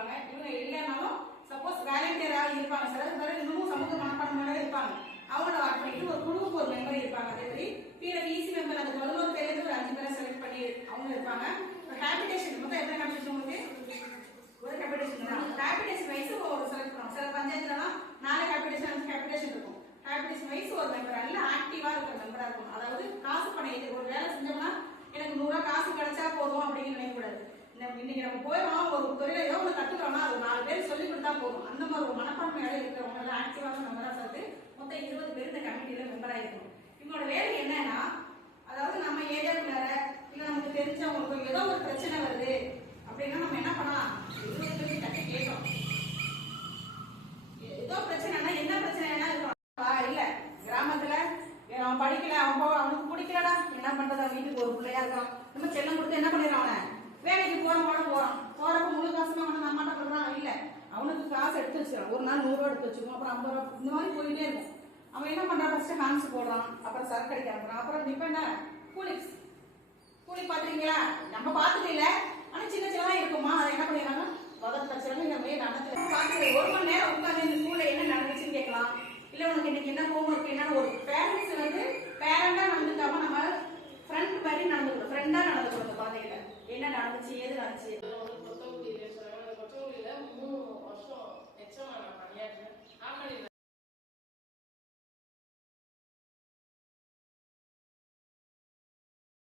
இருப்பாங்க. இவங்க இல்லைனாலும் சப்போஸ் வேலண்டியராக இருப்பாங்க. சில பேர் இன்னமும் சமூக மனப்பான்மையோட இருப்பாங்க. அவங்கள ஆட் பண்ணிட்டு ஒரு குழுவுக்கு ஒரு மெம்பர் இருப்பாங்க. அதே மாதிரி கீழே ஈஸி மெம்பர் அந்த 11 பேருக்கு ஒரு 5 பேரை செலக்ட் பண்ணி அவங்க இருப்பாங்க. ஹேபிடேஷன் மொத்தம் எத்தனை ஹேபிடேஷன் உங்களுக்கு? ஒரு ஹேபிடேஷன் தான். ஹேபிடேஷன் வைஸ் ஒரு செலக்ட் பண்ணுவோம். சில பஞ்சாயத்துலலாம் 4 ஹேபிடேஷன் 5 ஹேபிடேஷன் இருக்கும். ஹேபிடேஷன் வைஸ் ஒரு மெம்பர் நல்ல ஆக்டிவா இருக்கிற மெம்பரா இருக்கும். அதாவது காசு பணம் இது ஒரு வேலை செஞ்சோம்னா எனக்கு 100 ரூபாய் காசு கிடைச்சா போதும் அப்படின்னு நினைக்கக்கூடாது. இன்னைக்கு நம்ம போயிடும் ஒரு தொழிலை ஏதோ ஒன்று கத்துக்கிறோம்னா அது 4 பேர் சொல்லி கொடுத்தா போதும். அந்த மாதிரி ஒரு மனப்பான்மையோட இருக்கிறவங்க ஆக்டிவான மெம்பரா சேர்த்து மொத்தம் 20 பேர் இந்த கமிட்டியில மெம்பரா இருக்கணும். இவங்களோட வேலை என்னன்னா, அதாவது நம்ம ஏரியாக்குள்ளார இல்ல நமக்கு தெரிஞ்சவங்களுக்கு ஏதோ ஒரு பிரச்சனை வருது அப்படின்னா நம்ம என்ன பண்ணலாம்? 20 பேருக்கு தட்டி கேட்கணும். ஏதோ பிரச்சனைனா என்ன பிரச்சனைனா இருக்கும். இல்ல கிராமத்துல அவன் படிக்கல, அவனுக்கு பிடிக்கலடா, என்ன பண்றது? வீட்டுக்கு ஒரு பிள்ளையா இருக்கான், நம்ம செல்லம் கொடுத்து என்ன பண்ணிடுறான்? அவனை வேலைக்கு போறான். போறப்ப முழு காசுமே அவனை அம்மாட்ட கொடுறான். இல்ல அவனுக்கு காசு எடுத்து வச்சுக்கிறான். ஒரு நாள் 100 ரூபா எடுத்து வச்சுக்கணும், அப்புறம் 50 ரூபா, இந்த மாதிரி போயிட்டே இருக்கும். அவன் என்ன பண்றான்? ஃபர்ஸ்ட் ஹான்ஸ் போடுறான், அப்புறம் சரக்கு அடிக்க ஆரம்பிக்கிறான், அப்புறம் இப்ப என்ன கூலி பாத்துறீங்களா? நம்ம பாத்துட்டு இல்ல, ஆனா சின்ன சின்னதா இருக்குமா, அதை என்ன பண்ணிடுறாங்க? பதத்தை வச்சிருக்காங்க. இந்த மாதிரி நடந்து பாத்து 1 மணி நேரம் உட்காந்து இந்த ஸ்கூல்ல என்ன நடந்துச்சுன்னு கேட்கலாம். இல்ல உனக்கு இன்னைக்கு என்ன ஹோம் ஒர்க் என்ன ஒரு பேரண்ட்ஸ் பேரண்டா நடந்துக்காம நம்ம ஃப்ரெண்ட் மாதிரி நடந்துக்கணும். ஃப்ரெண்டா நடந்துக்கணும். அந்த குழந்தைகிட்ட என்ன நடந்துச்சு ஏது நடந்துச்சு. கொத்தமல்லியில 3 வருஷம் எச்சமா நான் பணியாற்றேன்.